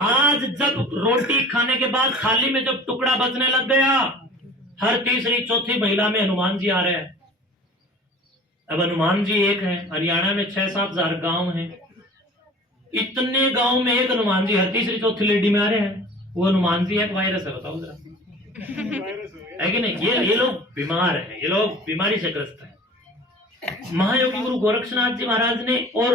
आज जब रोटी खाने के बाद थाली में जब टुकड़ा बचने लग गया, हर तीसरी चौथी महिला में हनुमान जी आ रहे हैं। अब हनुमान जी एक है, हरियाणा में 6-7 हजार गांव हैं, इतने गांव में एक हनुमान जी हर तीसरी चौथी लेडी में आ रहे हैं। वो हनुमान जी एक वायरस है, बताओ जरा, है कि नहीं? ये लोग बीमार हैं, ये लोग बीमारी से ग्रस्त हैं। महायोगी गुरु गोरक्षनाथ जी महाराज ने और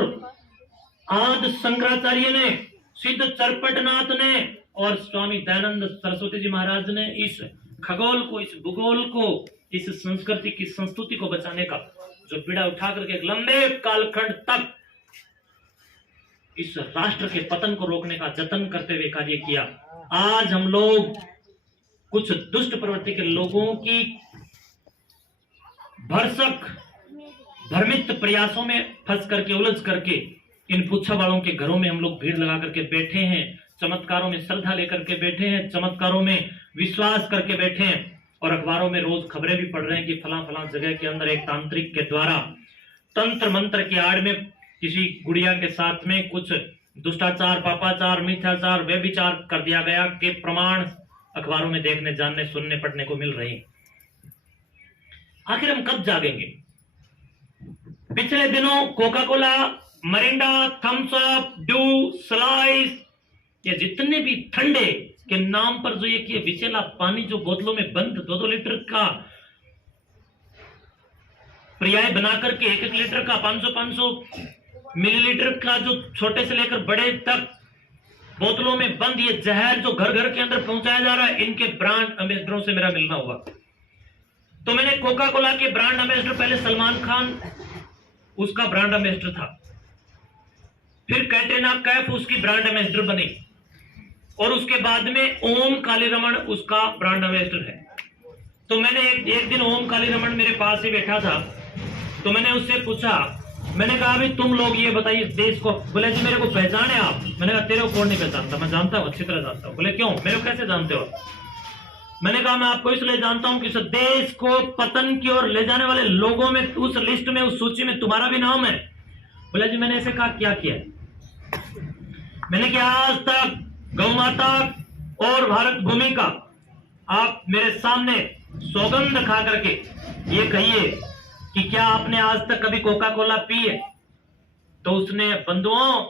आदि शंकराचार्य ने, सिद्ध चरपटनाथ ने और स्वामी दयानंद सरस्वती जी महाराज ने इस खगोल को, इस भूगोल को, इस संस्कृति की संस्कृति को बचाने का जो पीड़ा उठा करके एक लंबे कालखंड तक इस राष्ट्र के पतन को रोकने का जतन करते हुए कार्य किया। आज हम लोग कुछ दुष्ट प्रवृत्ति के लोगों की भरसक भ्रमित प्रयासों में फंस करके, उलझ करके इन पुच्छा वालों के घरों में हम लोग भीड़ लगा करके बैठे हैं, चमत्कारों में श्रद्धा लेकर के बैठे हैं, चमत्कारों में विश्वास करके बैठे हैं और अखबारों में रोज खबरें भी पढ़ रहे हैं कि फला फला जगह के अंदर एक तांत्रिक के द्वारा तंत्र मंत्र की आड़ में किसी गुड़िया के साथ में कुछ दुष्टाचार, पापाचार, मिथ्याचार, व्यभिचार कर दिया गया के प्रमाण अखबारों में देखने, जानने, सुनने, पढ़ने को मिल रही। आखिर हम कब जागेंगे? पिछले दिनों Coca Cola, Mirinda, Thums Up, Dew, Slice, ये जितने भी ठंडे के नाम पर जो ये विषैला पानी जो बोतलों में बंद 2-2 लीटर का पर्याय बना करके 1-1 लीटर का 500-500 मिलीलीटर का जो छोटे से लेकर बड़े तक बोतलों में बंद ये जहर जो घर घर के अंदर पहुंचाया जा रहा है, इनके ब्रांड एम्बेसडरों से मेरा मिलना हुआ। तो मैंने कोका कोला के ब्रांड एम्बेसडर, पहले सलमान खान उसका ब्रांड एम्बेसडर था, फिर कैटरीना कैफ उसकी ब्रांड एम्बेसडर बनी और उसके बाद में ओम कालीरमण उसका ब्रांड एम्बेसडर है। तो मैंने एक दिन ओम कालीरमण मेरे पास ही बैठा था, तो मैंने उससे पूछा, मैंने कहा भाई तुम लोग ये बताइए देश को। बोले जी मेरे को पहचाने आप? मैंने कहा तेरे को कौन नहीं पहचानता? मैं जानता हूँ, अच्छी तरह जानता हूँ। बोले क्यों, मेरे को कैसे जानते हो? मैंने कहा मैं आपको इसलिए जानता हूं कि इस देश को पतन की ओर ले जाने वाले लोगों में, उस लिस्ट में, उस सूची में तुम्हारा भी नाम है। बोले जी मैंने ऐसे कहा, क्या किया? मैंने कहा आज तक गौ माता और भारत भूमि का आप मेरे सामने सौगंध खा करके ये कहिए कि क्या आपने आज तक कभी कोका कोला पी है? तो उसने बंधुओं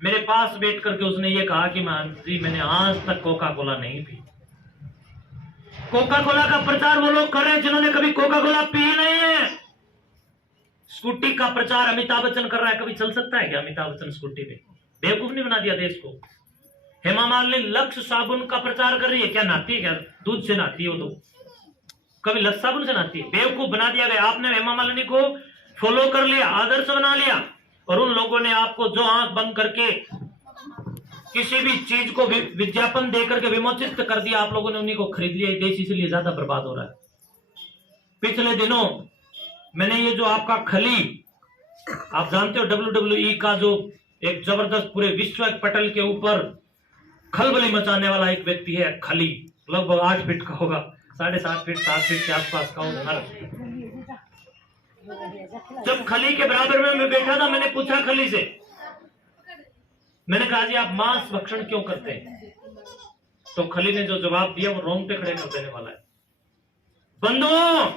मेरे पास बैठ करके उसने ये कहा कि मान जी मैंने आज तक कोका कोला नहीं पी। कोका कोला का प्रचार वो लोग कर रहे हैं जिन्होंने कभी कोका कोला पी नहीं है। स्कूटी का प्रचार अमिताभ बच्चन कर रहा है, कभी चल सकता है क्या अमिताभ बच्चन स्कूटी पे? बेवकूफ नहीं बना दिया देश को। हेमा मालिनी लक्स साबुन का प्रचार कर रही है, क्या नहाती है? क्या दूध से नहाती है वो? तो कभी लक्स साबुन से नहाती है? बेवकूफ बना दिया गया। आपने हेमा मालिनी को फॉलो कर लिया, आदर्श बना लिया, और उन लोगों ने आपको जो आंख बंद करके किसी भी चीज को विज्ञापन देकर के विमोचित कर दिया, आप लोगों ने उन्हीं को खरीद लिया। देश इसलिए ज्यादा बर्बाद हो रहा है। पिछले दिनों मैंने ये जो आपका खली, आप जानते हो WWE का जो एक जबरदस्त पूरे विश्व पटल के ऊपर खलबली मचाने वाला एक व्यक्ति है, खली, लगभग 8 फीट का होगा, 7.5 फीट 7 फीट के आसपास का होगा। जब खली के बराबर में मैं बैठा था, मैंने पूछा खली से, मैंने कहा जी आप मांस भक्षण क्यों करते हैं? तो खली ने जो जवाब दिया वो रोंगटे खड़े कर देने वाला है। बंधुओं,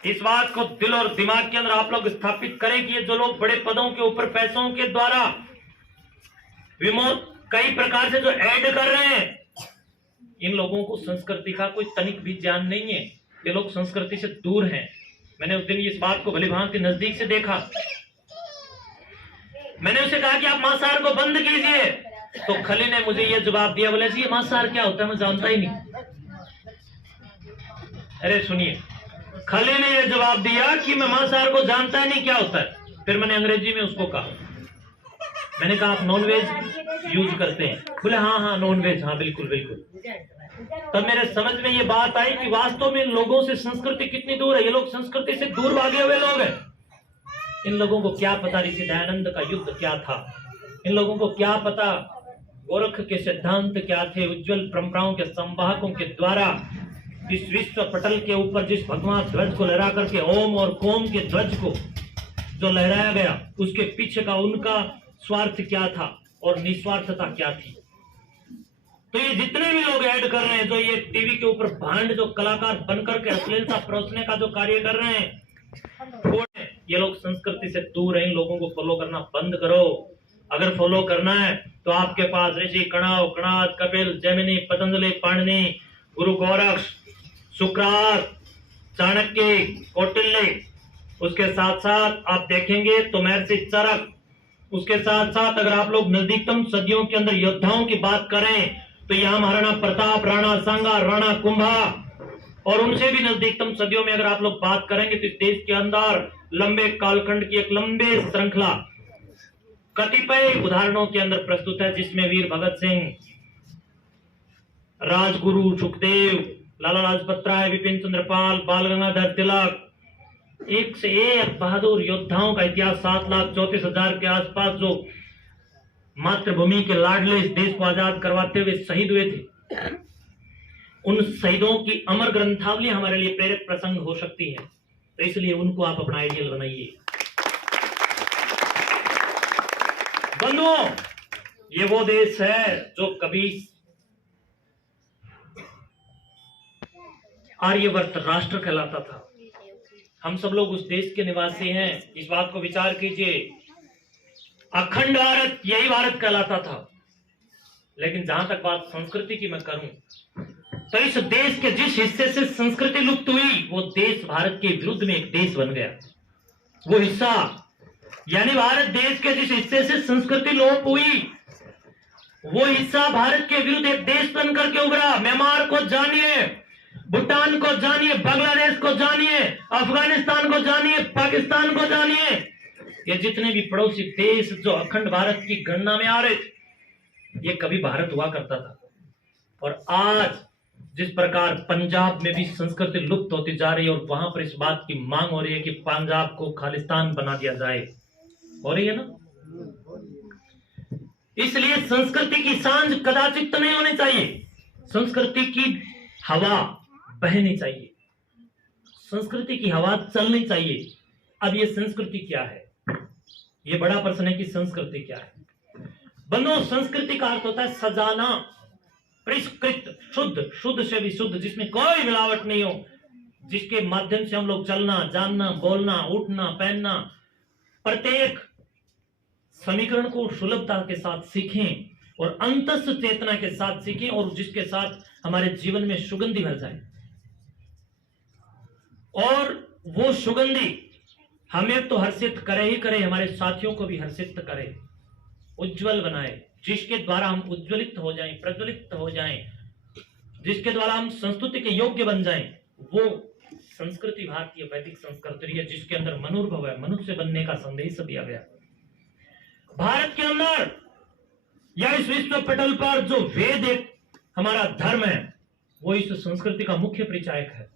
इस बात को दिल और दिमाग के अंदर आप लोग स्थापित करें कि ये जो लोग बड़े पदों के ऊपर पैसों के द्वारा कई प्रकार से जो ऐड कर रहे हैं, इन लोगों को संस्कृति का कोई तनिक भी ज्ञान नहीं है। ये लोग संस्कृति से दूर हैं। मैंने उस दिन इस बात को भलीभांति नजदीक से देखा। मैंने उसे कहा कि आप मांसाहार को बंद कीजिए, तो खली ने मुझे ये जवाब दिया, बोले जी मांसाहार क्या होता है मैं जानता ही नहीं। अरे सुनिए, खली ने ये जवाब दिया कि मैं मांसाहार को जानता ही नहीं क्या होता है। फिर मैंने अंग्रेजी में उसको कहा, मैंने कहा आप नॉन वेज यूज करते हैं? बोले हाँ हाँ नॉन वेज, हाँ बिल्कुल बिल्कुल। तब मेरे समझ में ये बात आई कि वास्तव में लोगों से संस्कृति कितनी दूर है। ये लोग संस्कृति से दूर भागे हुए लोग हैं। इन लोगों को क्या पता ऋषि दयानंद का युद्ध क्या था? इन लोगों को क्या पता गोरख के सिद्धांत क्या थे? उज्जवल परंपराओं के संवाहकों के द्वारा इस विश्व पटल के ऊपर जिस भगवान ध्वज को लहरा करके, ओम और कोम के ध्वज को जो लहराया गया, उसके पीछे का उनका स्वार्थ क्या था और निस्वार्थता क्या थी? तो ये जितने भी लोग ऐड कर रहे हैं, जो ये टीवी के ऊपर भांड जो कलाकार बनकर के अश्लीलता परोसने का जो कार्य कर रहे हैं, ये लोग संस्कृति से दूर हैं। इन लोगों को फॉलो करना बंद करो। अगर फॉलो करना है तो आपके पास ऋषि कणाव, कणाद, कपिल, जैमिनी, पतंजलि, पाणिनि, गुरु गोरख, सुकरात, चाणक्य, कौटिल्य, उसके साथ साथ आप देखेंगे तो महर्षि चरक, उसके साथ साथ अगर आप लोग नजदीकतम सदियों के अंदर योद्धाओं की बात करें तो यहाँ महाराणा प्रताप, राणा सांगा, राणा कुंभा, और उनसे भी नजदीकतम सदियों में अगर आप लोग बात करेंगे तो इस देश के अंदर लंबे कालखंड की एक लंबे श्रृंखला कतिपय उदाहरणों के अंदर प्रस्तुत है, जिसमें वीर भगत सिंह, राजगुरु सुखदेव, लाला लाजपत राय, विपिन चंद्र पाल, बाल गंगाधर तिलक, एक से एक बहादुर योद्धाओं का इतिहास, 7,34,000 के आसपास जो मातृभूमि के लाडले इस देश को आजाद करवाते हुए शहीद हुए थे, उन शहीदों की अमर ग्रंथावली हमारे लिए प्रेरक प्रसंग हो सकती है। तो इसलिए उनको आप अपना आइडियल बनाइए। बंधुओं, ये वो देश है जो कभी आर्यवर्त राष्ट्र कहलाता था। हम सब लोग उस देश के निवासी हैं। इस बात को विचार कीजिए, अखंड भारत यही भारत कहलाता था। लेकिन जहां तक बात संस्कृति की मैं करूं तो इस देश के जिस हिस्से से संस्कृति लुप्त हुई, वो देश भारत के विरुद्ध में एक देश बन गया। वो हिस्सा यानी भारत देश के जिस हिस्से से संस्कृति लोप हुई, वो हिस्सा भारत के विरुद्ध एक देश बन करके उभरा। म्यांमार को जानिए, भूटान को जानिए, बांग्लादेश को जानिए, अफगानिस्तान को जानिए, पाकिस्तान को जानिए, ये जितने भी पड़ोसी देश जो अखंड भारत की गणना में आ रहे थे, ये कभी भारत हुआ करता था। और आज जिस प्रकार पंजाब में भी संस्कृति लुप्त होती जा रही है और वहां पर इस बात की मांग हो रही है कि पंजाब को खालिस्तान बना दिया जाए, हो रही है ना। इसलिए संस्कृति की सांझ कदाचित नहीं होनी चाहिए, संस्कृति की हवा बहनी चाहिए, संस्कृति की हवा चलनी चाहिए। अब ये संस्कृति क्या है, ये बड़ा प्रश्न है कि संस्कृति क्या है। बंधुओं, संस्कृति का अर्थ होता है सजाना, परिष्कृत, शुद्ध, शुद्ध से भी शुद्ध, जिसमें कोई मिलावट नहीं हो, जिसके माध्यम से हम लोग चलना, जानना, बोलना, उठना, पहनना, प्रत्येक समीकरण को सुलभता के साथ सीखें और अंतस्थ चेतना के साथ सीखें, और जिसके साथ हमारे जीवन में सुगंधि भर जाए। और वो सुगंधि हमें तो हर्षित करे ही करे, हमारे साथियों को भी हर्षित करे, उज्जवल बनाए, जिसके द्वारा हम उज्ज्वलित हो जाएं, प्रज्वलित हो जाएं, जिसके द्वारा हम संस्कृति के योग्य बन जाएं, वो संस्कृति भारतीय वैदिक संस्कृति है, जिसके अंदर मनुर्भव है, मनुष्य बनने का संदेश दिया गया। भारत के अंदर या इस विश्व पटल पर जो वेद एक हमारा धर्म है, वो इस संस्कृति का मुख्य परिचायक है।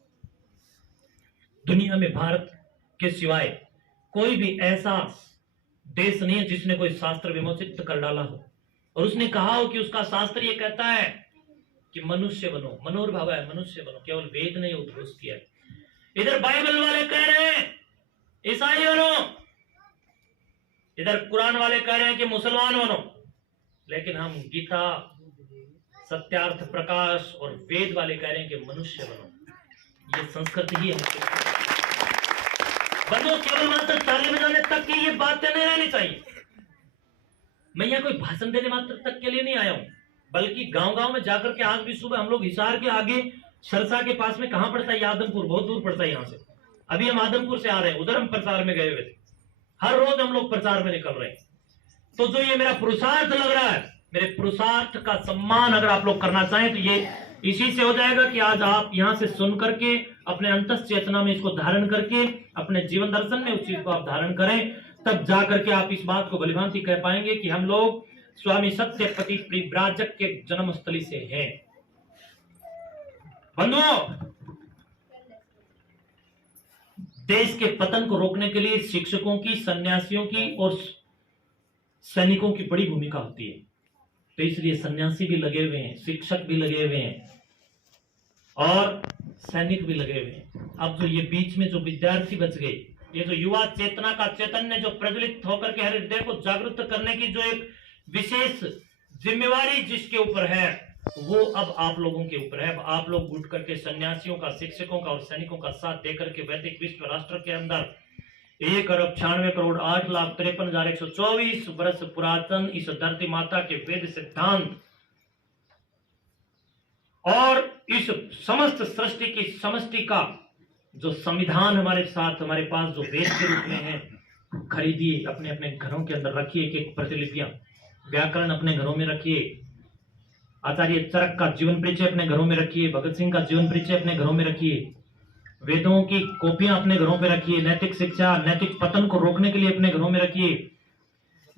दुनिया में भारत के सिवाय कोई भी ऐसा देश नहीं है जिसने कोई शास्त्र विमोचित कर डाला हो और उसने कहा हो कि उसका शास्त्र ये कहता है कि मनुष्य बनो, मनोर्भव है, मनुष्य बनो। केवल वेद ने उद्घोष किया है। इधर बाइबल वाले कह रहे हैं ईसाई बनो, इधर कुरान वाले कह रहे हैं कि मुसलमान बनो, लेकिन हम गीता, सत्यार्थ, प्रकाश और वेद वाले कह रहे हैं कि मनुष्य बनो। ये संस्कृति ही है। बंधुओं, केवल मात्र ताली बजाने तक की ये बातें नहीं रहनी चाहिए। मैं यहाँ कोई भाषण देने मात्र तक के लिए नहीं आया हूँ, बल्कि गांव-गांव में जाकर के आज भी सुबह हम लोग हिसार के आगे सरसा के पास में कहाँ पड़ता है, आदमपुर, बहुत दूर पड़ता है यहाँ से। अभी हम आदमपुर से आ रहे हैं, उधर हम प्रचार में गए हुए थे। हर रोज हम लोग प्रचार में निकल रहे हैं। तो जो ये मेरा पुरुषार्थ लग रहा है, मेरे पुरुषार्थ का सम्मान अगर आप लोग करना चाहें तो ये इसी से हो जाएगा कि आज आप यहाँ से सुन करके अपने अंतस चेतना में इसको धारण करके अपने जीवन दर्शन में उस चीज को आप धारण करें, तब जा करके आप इस बात को भलीभांति कह पाएंगे कि हम लोग स्वामी सत्यपति परिव्राजक के जन्मस्थली से हैं। बंधुओं, देश के पतन को रोकने के लिए शिक्षकों की, सन्यासियों की और सैनिकों की बड़ी भूमिका होती है। तो इसलिए सन्यासी भी लगे हुए हैं, शिक्षक भी लगे हुए हैं और सैनिक भी लगे हुए हैं। अब जो ये बीच में जो विद्यार्थी बच गए, ये जो युवा चेतना का चैतन्य जो प्रज्वलित होकर के हर हृदय को जागरूक करने की जो एक विशेष जिम्मेवारी जिसके ऊपर है, वो अब आप लोगों के ऊपर है। अब आप लोग उठ करके सन्यासियों का, शिक्षकों का और सैनिकों का साथ देकर के वैदिक विश्व राष्ट्र के अंदर 1,96,58,53,124 वर्ष पुरातन इस धरती माता के वेद सिद्धांत और इस समस्त सृष्टि की समष्टि का जो संविधान हमारे साथ, हमारे पास जो वेद के रूप में है, खरीदिए, अपने अपने घरों के अंदर रखिए एक प्रतिलिपियां। व्याकरण अपने घरों में रखिए, आचार्य चरक का जीवन परिचय अपने घरों में रखिए, भगत सिंह का जीवन परिचय अपने घरों में रखिए, वेदों की कॉपियां अपने घरों में रखिए, नैतिक शिक्षा, नैतिक पतन को रोकने के लिए अपने घरों में रखिए।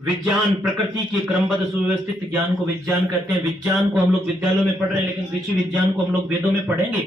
विज्ञान, प्रकृति के क्रमबद्ध सुव्यवस्थित ज्ञान को विज्ञान कहते हैं। विज्ञान को हम लोग विद्यालयों में पढ़ रहे हैं, लेकिन ऋषि विज्ञान को हम लोग वेदों में पढ़ेंगे।